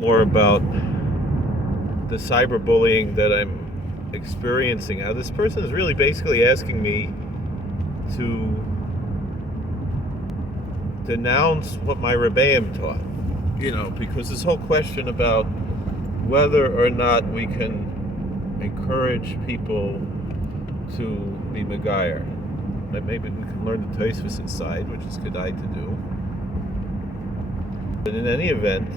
more about the cyberbullying that I'm experiencing. How this person is really basically asking me to denounce what my Rebbeim taught. Because this whole question about whether or not we can encourage people to be Megayer. Maybe we can learn the Tosfos inside, which is Kedai to do. But in any event,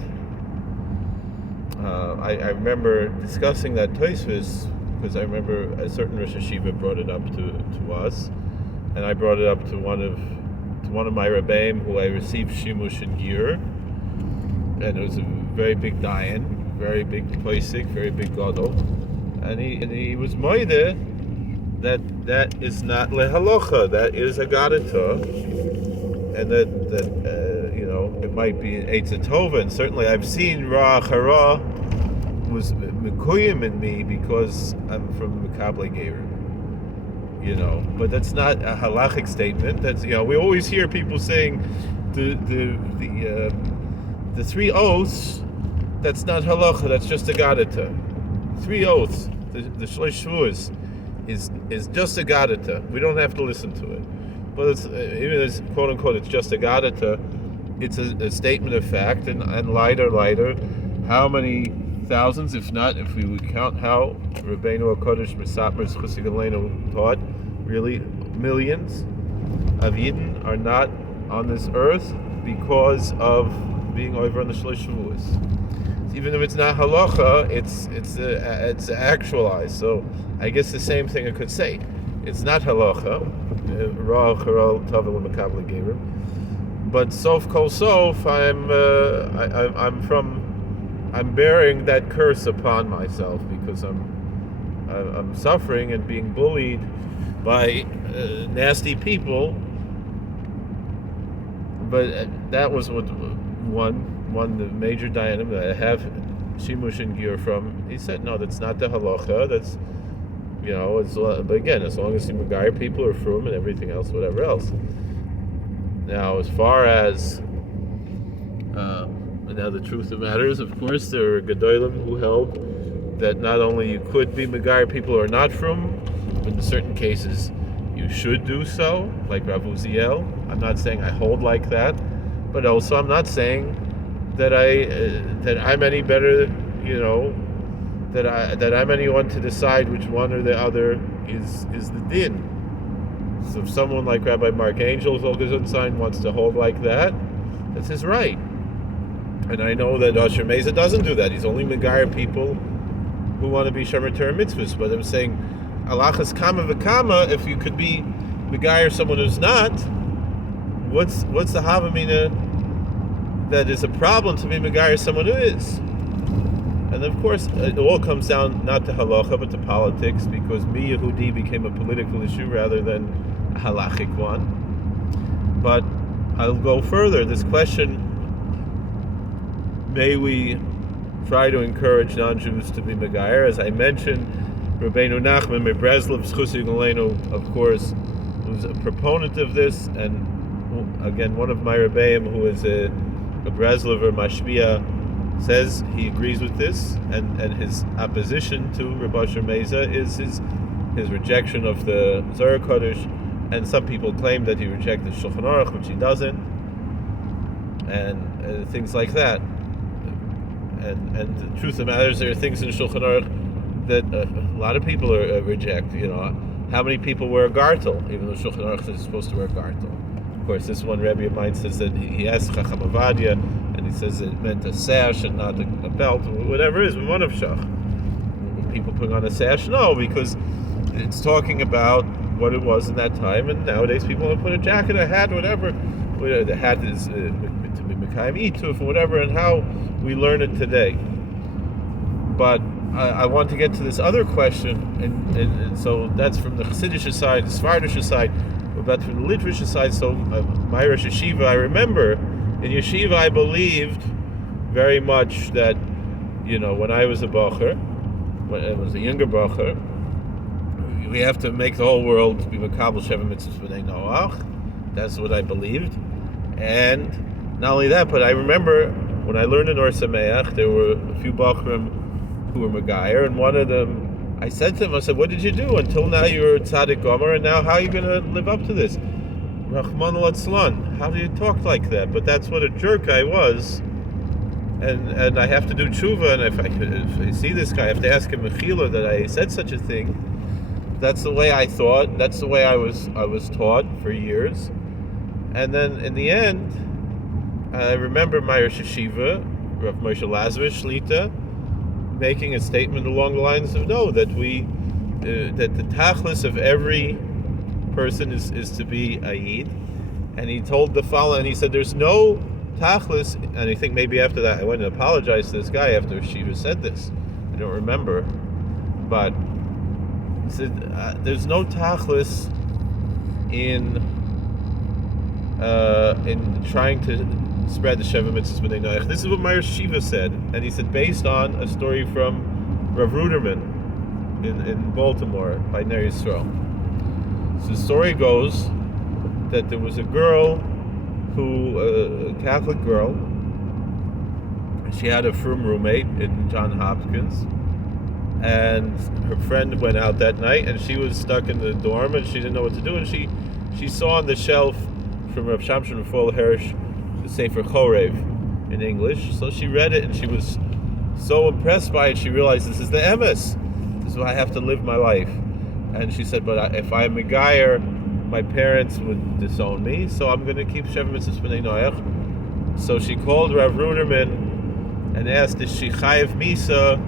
I remember discussing that Tosfos because I remember a certain Rosh Hashiva brought it up to us, and I brought it up to one of my Rebbeim who I received Shimush in Gir, and it was a very big dayan, very big Poisik, very big Gadol, and he was moide that is not lehalocha, that is a gadita, and that it might be an Eitzah Tova, and certainly I've seen Ra Chara was Mekuyim in me because I'm from Mekabli Geir. But that's not a halachic statement. That's we always hear people saying the three oaths. That's not halacha. That's just a gadita. 3 oaths. The shlosh shvuos is just a gadita. We don't have to listen to it. But it's, even as quote unquote, it's just a gadita. It's a statement of fact, and lighter, how many thousands, if we would count how Rabbeinu HaKodesh Mesatmer Chusik Aleinu taught, really millions of Yidden are not on this earth because of being over on the Shlosh Shavuos. Even if it's not halacha, it's actualized. So I guess the same thing I could say. It's not halacha, Ra Charal Tavel Makabel Gerim. But sof kol sof, I'm bearing that curse upon myself because I'm suffering and being bullied by nasty people. But that was what one the major dayanim that I have shimush and gear from. He said, no, that's not the halacha. That's but again, as long as the Megayer people are frum and everything else, whatever else. Now, as far as now, the truth of the matter is, of course, there are Gedolim who held that not only you could be Megayer people who are not from, but in certain cases you should do so, like Rav Uziel. I'm not saying I hold like that, but also I'm not saying that I'm any better, that I'm anyone to decide which one or the other is the din. So if someone like Rabbi Mark Angel Zolgazunstein wants to hold like that, that's his right. And I know that Asher Meza doesn't do that. He's only Megayer people who want to be Shomer Torah mitzvahs. But I'm saying, alachas kama v'kama, if you could be Megayer someone who's not, what's the havamina that is a problem to be Megayer someone who is? And of course, it all comes down not to halacha, but to politics, because Mi Yehudi became a political issue rather than a halachic one. But I'll go further. This question, may we try to encourage non-Jews to be Megayer? As I mentioned, Rabbeinu Nachman Breslev Chusik Aleinu, of course, was a proponent of this, and again, one of my Rebbeim, who is a Breslever Mashpia, says he agrees with this, and his opposition to Rabbi Asher Meza is his rejection of the Zohar Kodesh, and some people claim that he rejected Shulchan Aruch, which he doesn't, and things like that. And the truth of the matter is, there are things in Shulchan Aruch that a lot of people reject. How many people wear a gartel, even though Shulchan Aruch says you're supposed to wear a gartel? Of course, this one Rebbe of mine says that he asked Chacham Avadia, and he says it meant a sash and not a belt, whatever it is, one of Shach. People putting on a sash? No, because it's talking about what it was in that time, and nowadays people want to put a jacket, a hat, whatever. The hat is to be Mekayim Ituf, whatever, and how we learn it today. But I want to get to this other question, and so that's from the Chassidish side, the Svardish side, but from the Litvish side. So my Rosh Yeshiva, I remember in Yeshiva I believed very much that, when I was a bacher, when I was a younger bacher, we have to make the whole world be Makabel Sheva Mitzvahs B'nai Noach. That's what I believed. And not only that, but I remember when I learned in Or Sameach, there were a few Bachrim who were Megayer, and one of them, I said to him, I said, what did you do? Until now you were Tzaddik Gomer, and now how are you going to live up to this? Rahman al-Atzlan, how do you talk like that? But that's what a jerk I was, and I have to do tshuva, and if I see this guy, I have to ask him mechila that I said such a thing. That's the way I thought, that's the way I was taught for years. And then in the end, I remember my Rosh Hashiva, Rav Moshe Lazarus Shlita, making a statement along the lines of that the tachlis of every person is to be a yid, and he told the following. He said, "There's no tachlis," and I think maybe after that I went and apologized to this guy after Shiva said this. I don't remember, but he said, "There's no tachlis in trying to spread the Sheva Mitzvahs B'nai Noach." This is what Meir Shiva said, and he said based on a story from Rav Ruderman in Baltimore by Ner Yisrael. So the story goes that there was a girl a Catholic girl, she had a frum roommate in Johns Hopkins, and her friend went out that night, and she was stuck in the dorm, and she didn't know what to do, and she saw on the shelf from Rav Shamshon Rafal Hirsch the Sefer Chorev in English. So she read it, and she was so impressed by it, she realized this is the emes. This is how I have to live my life. And she said, but if I'm a Megayer, my parents would disown me, so I'm going to keep Sheva Mitzvahs B'nai Noach. So she called Rav Ruderman and asked, is she chayiv misa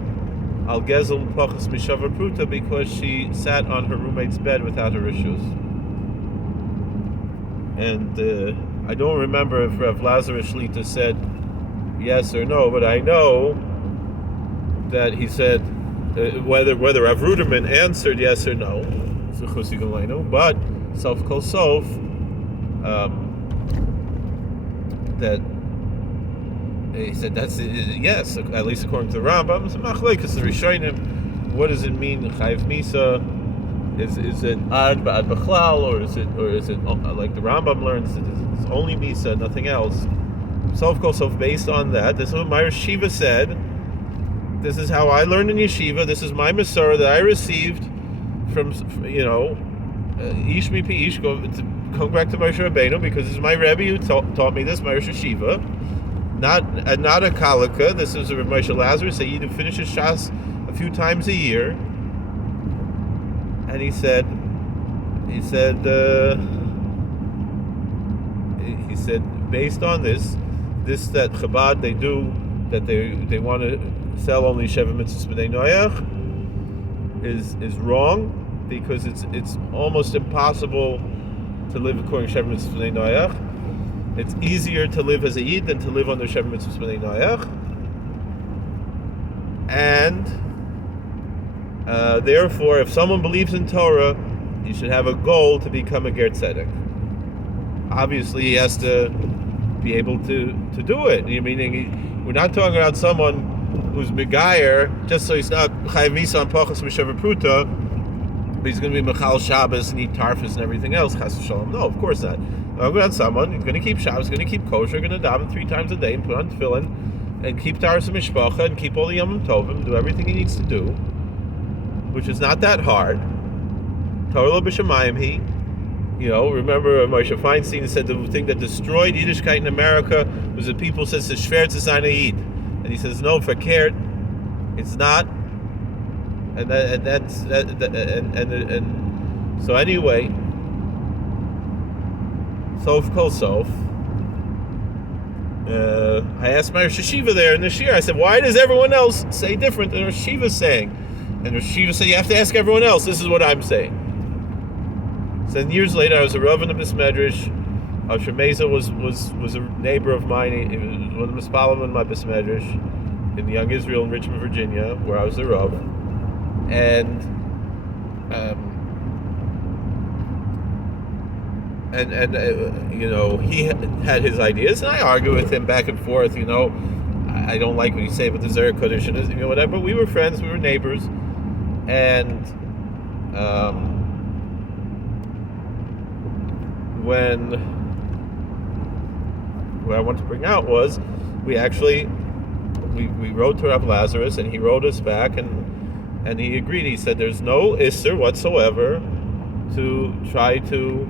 al gezel pachas mishavar pruta because she sat on her roommate's bed without her rishus? And I don't remember if Rav Lazarus Shlita said yes or no, but I know that he said whether Rav Ruderman answered yes or no, but Sof Kol Sof, that he said that's yes, at least according to the Rambam. So Machlekes the Rishonim, what does it mean Chayiv Misa? Is it Ad Ba'ad B'chlal, or is it like the Rambam learns it's only Misa, nothing else? Sof Kol Sof, based on that, this is what Meir Shiva said. This is how I learned in yeshiva. This is my Masorah that I received from Ish Mipi Ish, go back to Moshe Rabbeinu, because this is my Rebbe who taught me this, my Rosh Hashiva. Not a Kalika. This is a Rav Moshe Lazarus. He finishes Shas a few times a year. And he said based on this that Chabad they do, that they want to sell only Sheva Mitzvahs B'nai Noach is wrong, because it's almost impossible to live according to Sheva Mitzvahs B'nai Noach. It's easier to live as a Yid than to live under Sheva Mitzvahs B'nai Noach. And therefore, if someone believes in Torah, he should have a goal to become a Ger Tzedek. Obviously, he has to be able to do it. Meaning, we're not talking about someone who's Megayer just so he's not Chayiv Misa on Pachas Mishavar Pruta, but he's going to be Mechal Shabbos and eat Tarfus and everything else. Chas v'shalom. No, of course not. I'm going to have someone who's going to keep Shabbos, going to keep kosher, going to daven 3 times a day and put on tefillin and keep Taras Mishpacha and keep all the Yomim Tovim, do everything he needs to do, which is not that hard. Torah lo b'shamayim he. Remember Moshe Feinstein said the thing that destroyed Yiddishkeit in America was that people said it's schwer zu sein a Yid, and he says no, verkehrt, it's not, and so anyway, Sof Kol Sof. I asked my Rosh Hashiva there in this year. I said, why does everyone else say different than Rosh Hashiva's saying? And Rosh Hashiva said, you have to ask everyone else. This is what I'm saying. So then years later, I was a Rav in the Bismedrash. Asher Meza was a neighbor of mine. He was one of the Mispalim in my Bismedrash in Young Israel in Richmond, Virginia, where I was a Rav. And he had his ideas, and I argued with him back and forth. I don't like what you say about the Zerah Kodesh and whatever. But we were friends, we were neighbors, and what I want to bring out was we actually we wrote to Rav Lazarus, and he wrote us back, and he agreed. He said there's no isser whatsoever to try to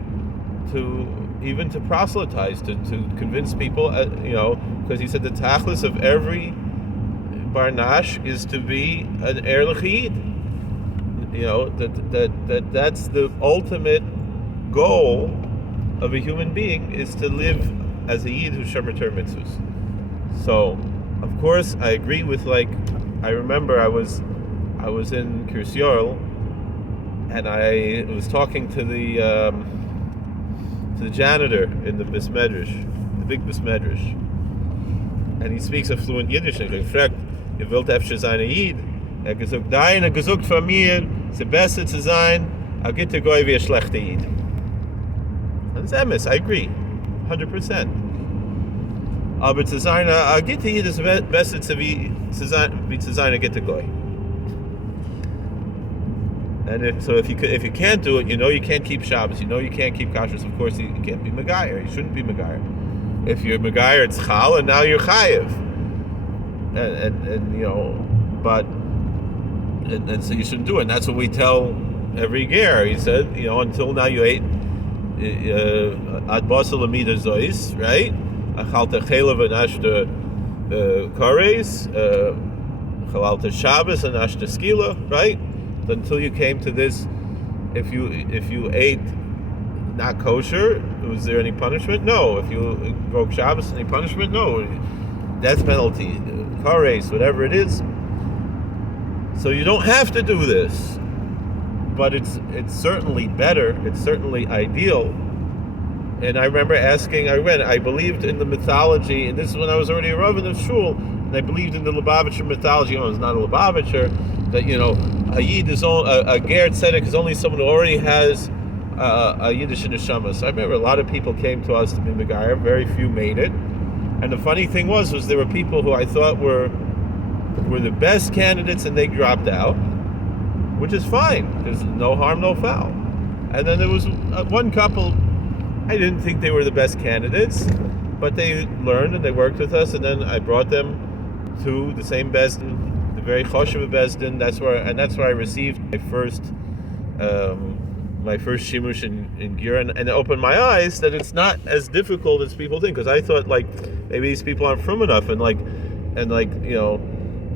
even to proselytize, to convince people, because he said the tachlis of every barnash is to be an er l'chiyid. That's the ultimate goal of a human being, is to live as a yid who's shomer Torah mitzvahs. So, of course, I agree with, I remember I was in Kiryas Yoel, and I was talking to the janitor in the big Beis Medrash, and he speaks a fluent Yiddish, and he fragt, "Ihr wollt öfter sein a Yid?" Gesagt, "Nein, gesagt von mir, es ist besser zu sein, a gitter goy wie a schlechter Yid." And it's emes, I agree, 100%. Aber zu sein a gitter Yid ist besser wie zu sein a gitter goy. And if you can't do it, you can't keep Shabbos, you can't keep kashrus, of course you can't be Megayer. You shouldn't be Megayer. If you're Megayer, it's Chal, and now you're Chayev. And so you shouldn't do it. And that's what we tell every ger. He said, until now you ate ad basel amida zois, right? Achalta chelav and ashta kares, chalalta Shabbos and ashta skila, right? Until you came to this, if you ate not kosher, was there any punishment? No. If you broke Shabbos, any punishment? No. Death penalty, kares, whatever it is. So you don't have to do this, but it's certainly better. It's certainly ideal. And I remember asking, I believed in the mythology, and this is when I was already a Rav in the shul, and I believed in the Lubavitcher mythology. I was not a Lubavitcher, that a Yid is a ger tzedek is only someone who already has a Yiddish neshama. So I remember a lot of people came to us to be Megayer. Very few made it. And the funny thing was there were people who I thought were the best candidates, and they dropped out, which is fine. There's no harm, no foul. And then there was one couple, I didn't think they were the best candidates, but they learned and they worked with us, and then I brought them to the same Bezdin, the very choshev Bezdin. That's where I received my first shimush in Gira, and it opened my eyes that it's not as difficult as people think. Because I thought maybe these people aren't from enough, and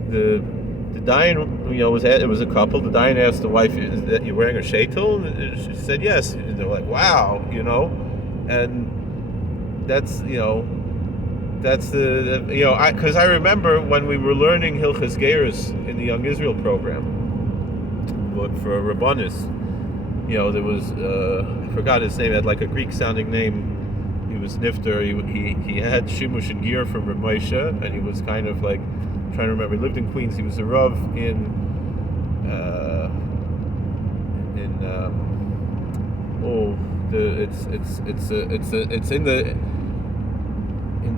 the Dayan, it was a couple. The Dayan asked the wife, "Is that you're wearing a sheitel?" And she said yes. And they're like, "Wow," and that's because I remember when we were learning Hilchos Geirus in the Young Israel program, for Rabbanis, there was I forgot his name. He had a Greek-sounding name. He was Nifter. He had Shimush and Gear from Reb Moshe, and he was kind of trying to remember. He lived in Queens. He was a Rav in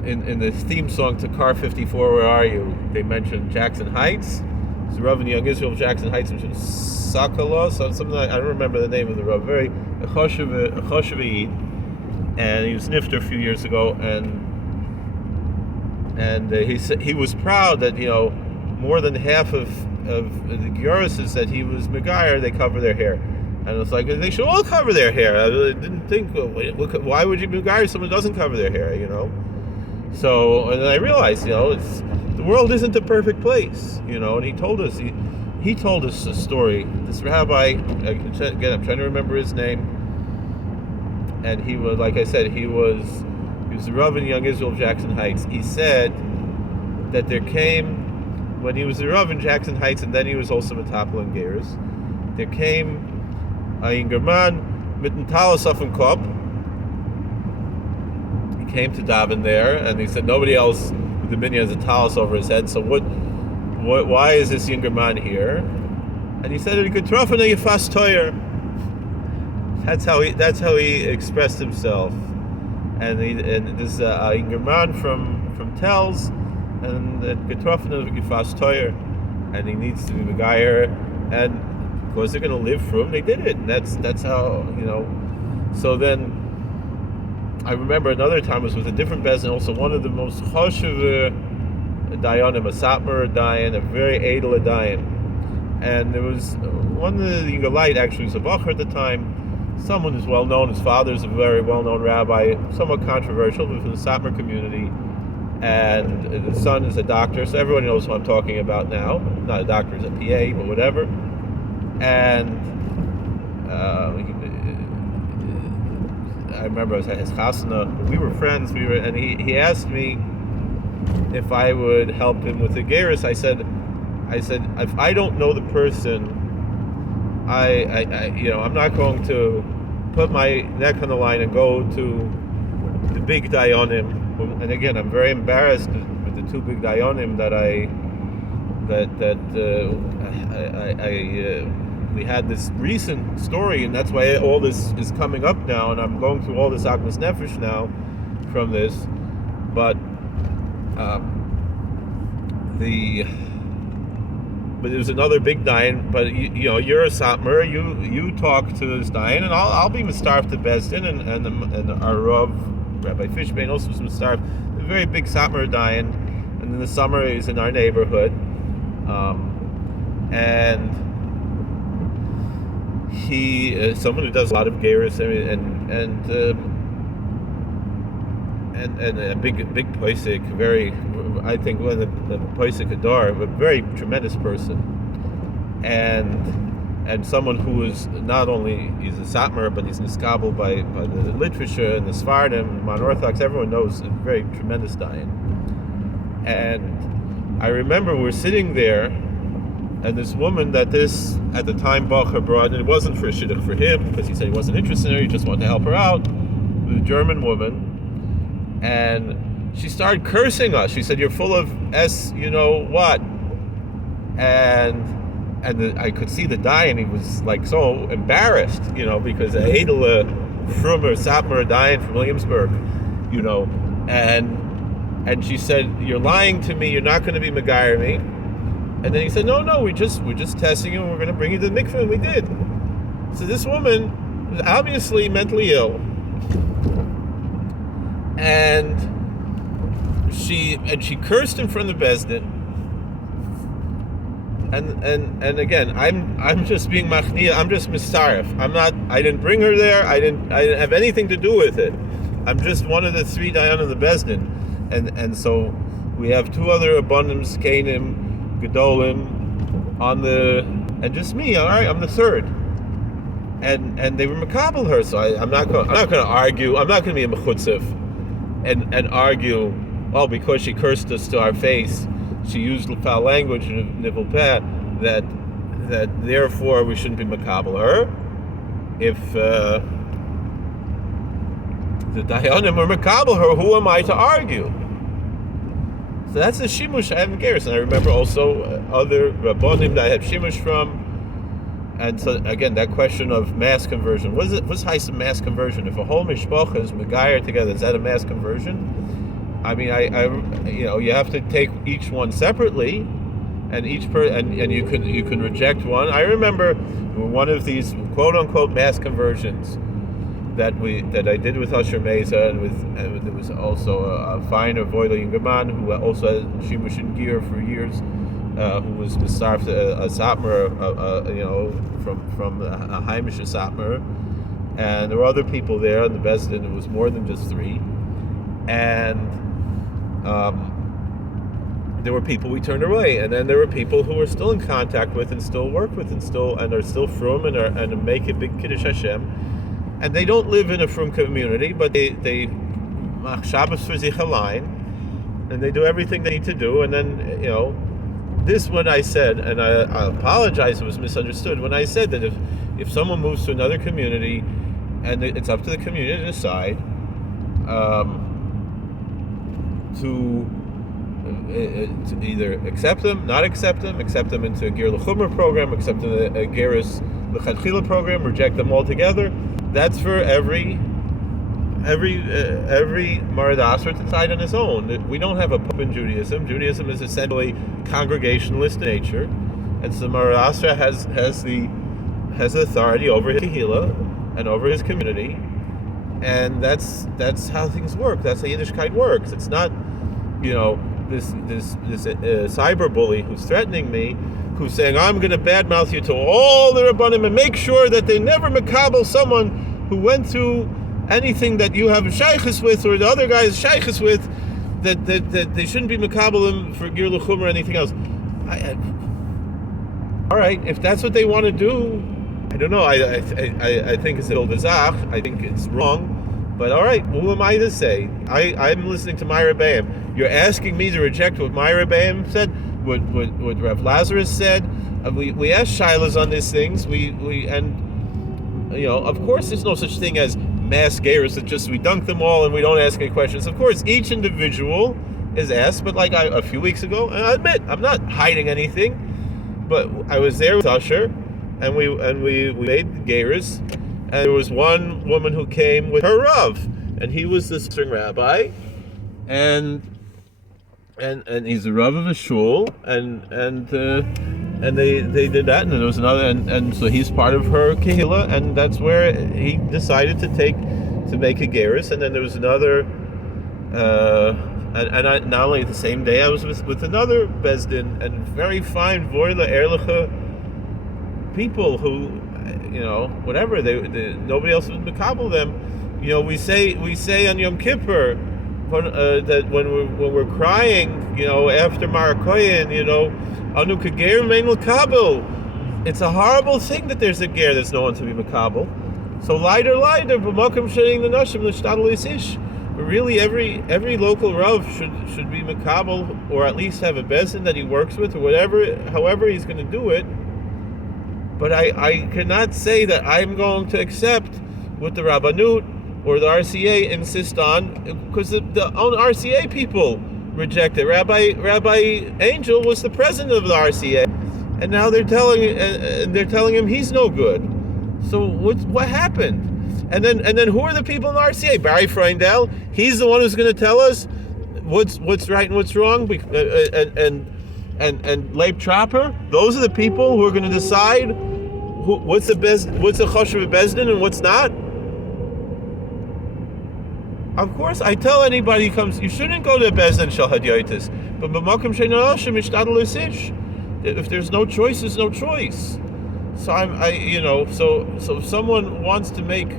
in the theme song to Car 54. Where are you? They mentioned Jackson Heights. It's a Rav in the Young Israel of Jackson Heights, which is Sakala, something I don't remember the name of the Rav. Very a choshev Yid, and he was Nifter a few years ago, and he said he was proud that more than half of the Gyoris that he was Megayer, they cover their hair, and it's they should all cover their hair. I didn't think, why would you Megayer someone who doesn't cover their hair, So, and then I realized, the world isn't a perfect place, and he told us a story. This rabbi, again, I'm trying to remember his name, and he was, like I said, he was the Rav in Young Israel of Jackson Heights. He said that there came, when he was the Rav in Jackson Heights, and then he was also Metapel and Geirus, there came a younger man mit einem Talis auf dem Kopf. He came to daven there, and he said nobody else with the minyan has a talis over his head. So why is this younger man here? And he said he could trofen a yefas toyer. That's how he expressed himself. And this younger man from Tells, and getroffen a yefas toyer, and he needs to be Megayer, and of course they're going to live from. They did it, and that's how So then I remember another time was with a different bezin, also one of the most choshev dayanim, a satmar dayan, a very edel dayan. And there was one of the Yigalite, actually was a bacher at the time, someone who's well known. His father's a very well known rabbi, somewhat controversial, but from the satmar community. And the son is a doctor, so everyone knows who I'm talking about now. Not a doctor, he's a PA, but whatever. And I remember I was at his chasna. We were friends. And he asked me if I would help him with the gerus. I said, if I don't know the person, I'm not going to put my neck on the line and go to the big dayanim. And again, I'm very embarrassed with the two big dayanim we had this recent story, and that's why all this is coming up now, and I'm going through all this Agmas Nefesh now from this. But there's another big dayan. But you're a satmar. You talk to this dayan, and I'll be mistarf to Bezdin, and our Rav Rabbi Fishbane also was mistarf. A very big satmar dayan, and in the summer he's in our neighborhood, and he someone who does a lot of gerus and a big posek, very, I think one of the posek adar, a very tremendous person, and someone who is not only he's a satmar, but he's niskabel by the literature and the Sfardim, modern Orthodox. Everyone knows a very tremendous dayan. And I remember we're sitting there, and this woman that this at the time Bacher brought, and it wasn't for a shidduch for him because he said he wasn't interested in her, he just wanted to help her out. The German woman. And she started cursing us. She said, "You're full of you know what." And I could see the dayan. He was like so embarrassed, because a edel frumer satmar dayan from Williamsburg, and she said, "You're lying to me. You're not going to be megayer me." And then he said, "No, we're just testing you, and we're going to bring you to the mikveh," and we did. So this woman was obviously mentally ill. And she cursed in front of Bezdin, and again, I'm just being machnia. I'm just mistarif. I didn't bring her there. I didn't have anything to do with it. I'm just one of the three dayan of the Bezdin, and so we have two other abanim, Kanim, Gedolim and just me. All right, I'm the third. And they were makabel her, so I'm not going to argue. I'm not going to be a mechutzif and argue, because she cursed us to our face, she used foul language in nivul peh, that therefore we shouldn't be makabel her. If the dayanim were makabel her, who am I to argue? So that's the shimush I have in gerus. And I remember also other rabbonim that I have shimush from. And so again, that question of mass conversion. What's Haisa mass conversion? If a whole mishpacha is megayer together, is that a mass conversion? I mean, you have to take each one separately, and and you can reject one. I remember one of these quote unquote mass conversions that I did with Asher Meza, and there was also a finer Voila Yingerman who also had shimush in gear for years. Who was misarf a satmar, from a Haimish satmar, and there were other people there in the Bezdin. It was more than just three, and there were people we turned away, and then there were people who we're still in contact with and still work with and are still frum and make a big Kiddush Hashem, and they don't live in a frum community, but they mach Shabbos for sich allein, and they do everything they need to do, and then this when I said, and I apologize, it was misunderstood, when I said that if someone moves to another community, and it's up to the community to decide to either accept them, not accept them into a Ger L'Chumra program, accept a Geris L'Chadchila program, reject them altogether. That's for every Marad Asr to decide on his own. We don't have a pope in Judaism. Judaism is essentially congregationalist in nature, and so Marad Asr has the authority over his kehila and over his community, and that's how things work. That's how Yiddishkeit works. It's not, cyber bully who's threatening me, who's saying I'm going to badmouth you to all the Rabbanim and make sure that they never makabel someone who went through anything that you have a shaykhus with or the other guy is shaykhus with, that they shouldn't be makabel him for gir l'chum or anything else. All right, if that's what they want to do, I don't know. I think it's old azach. I think it's wrong. But all right, who am I to say? I'm listening to my Rebbeim. You're asking me to reject what my Rebbeim said, what Rav Lazarus said. We ask shilas on these things. Of course, there's no such thing as mass gerus that just we dunk them all and we don't ask any questions. Of course, each individual is asked. But like a few weeks ago, and I admit I'm not hiding anything. But I was there with Usher, and we made gerus. And there was one woman who came with her Rav, and he was the string rabbi, and he's the Rav of a shul, and they did that, and there was another, and so he's part of her kehillah, and that's where he decided to make a gerus, and then there was another, and I, not only the same day I was with another bezdin, and very fine voila erlicha people who, whatever they nobody else would makabel them. We say on Yom Kippur that when we're crying, after Marakoyin, anu kager mein makabel. It's a horrible thing that there's a ger that's no one to be makabel. So lighter, b'makom she'ein l'nashim l'shtadol isish. But really, every local rav should be makabel, or at least have a bezdin that he works with, or however he's going to do it. But I cannot say that I'm going to accept what the Rabbanut or the RCA insist on, because the own RCA people reject it. Rabbi Angel was the president of the RCA, and now they're telling him he's no good. So what happened? And then who are the people in the RCA? Barry Freundel. He's the one who's going to tell us what's right and what's wrong. And Leib Trapper, those are the people who are going to decide what's the choshev of bezdin and what's not. Of course, I tell anybody who comes, you shouldn't go to bezdin shel hadyotis, but b'makom she'ein l'nashim mishtadel l'isish. If there's no choice, there's no choice. So so if someone wants to make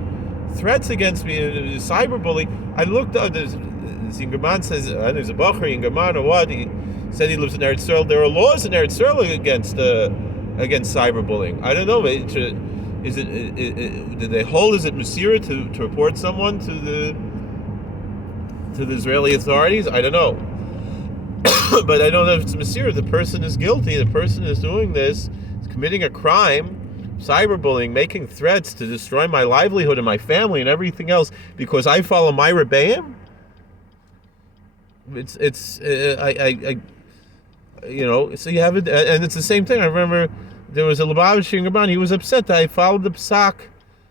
threats against me, cyberbully, I looked at this. Zingerman says there's a bacher in German or what. He said he lives in Eretz Yisrael. There are laws in Eretz Yisrael against cyberbullying. I don't know. Did they hold? Is it Masira to report someone to the Israeli authorities? I don't know. But I don't know if it's Masira. The person is guilty. The person is doing this, is committing a crime, cyberbullying, making threats to destroy my livelihood and my family and everything else because I follow my Rebbeim. So you have it, and it's the same thing. I remember there was a Lubavitcher Gaban. He was upset that I followed the psak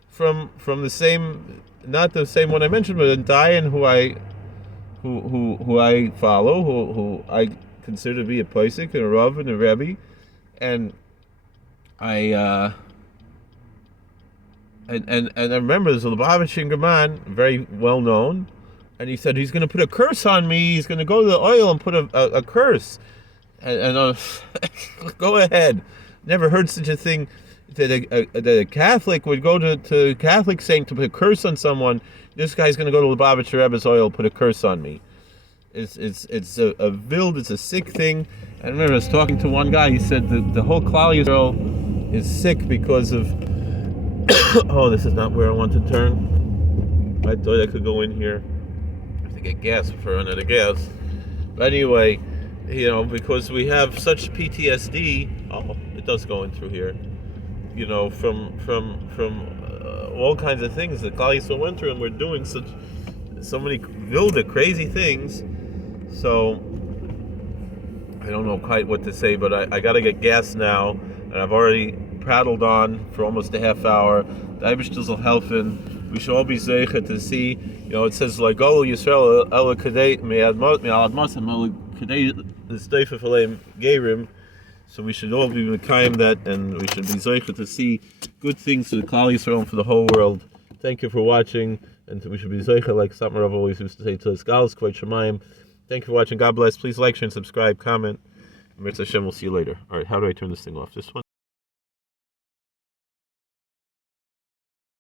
from the same, not the same one I mentioned, but a Dayan who I follow, who I consider to be a posek and a rav and a rebbe, and I remember there's a Lubavitcher Gaban, very well known. And he said he's going to put a curse on me. He's going to go to the oil and put a curse. And go ahead. Never heard such a thing that a Catholic would go to Catholic saint to put a curse on someone. This guy's going to go to Lubavitcher Rebbe's oil, put a curse on me. It's a vild, it's a sick thing. I remember I was talking to one guy. He said the whole Klal Yisrael is sick because of. Oh, this is not where I want to turn. I thought I could go in here. To get gas for running out of gas. But anyway, because we have such PTSD. Oh, it does go in through here. From all kinds of things that Klal Yisrael went through, and we're doing so many wilde, crazy things. So I don't know quite what to say, but I got to get gas now, and I've already prattled on for almost a half hour. The Eibishter will helfen. We should all be zeicha to see. It says like Gol Yisrael el kadei me'admas el kadei l'steifef aleim gerim. So we should all be mekayim that, and we should be zeicha to see good things for the Klal Yisrael and for the whole world. Thank you for watching, and we should be zeicha, like Satmar Rav always used to say, to us Galos Kvod Shemayim, Thank you for watching. God bless. Please like, share, and subscribe. Comment. Mitzvah Hashem. We'll see you later. All right. How do I turn this thing off? This one.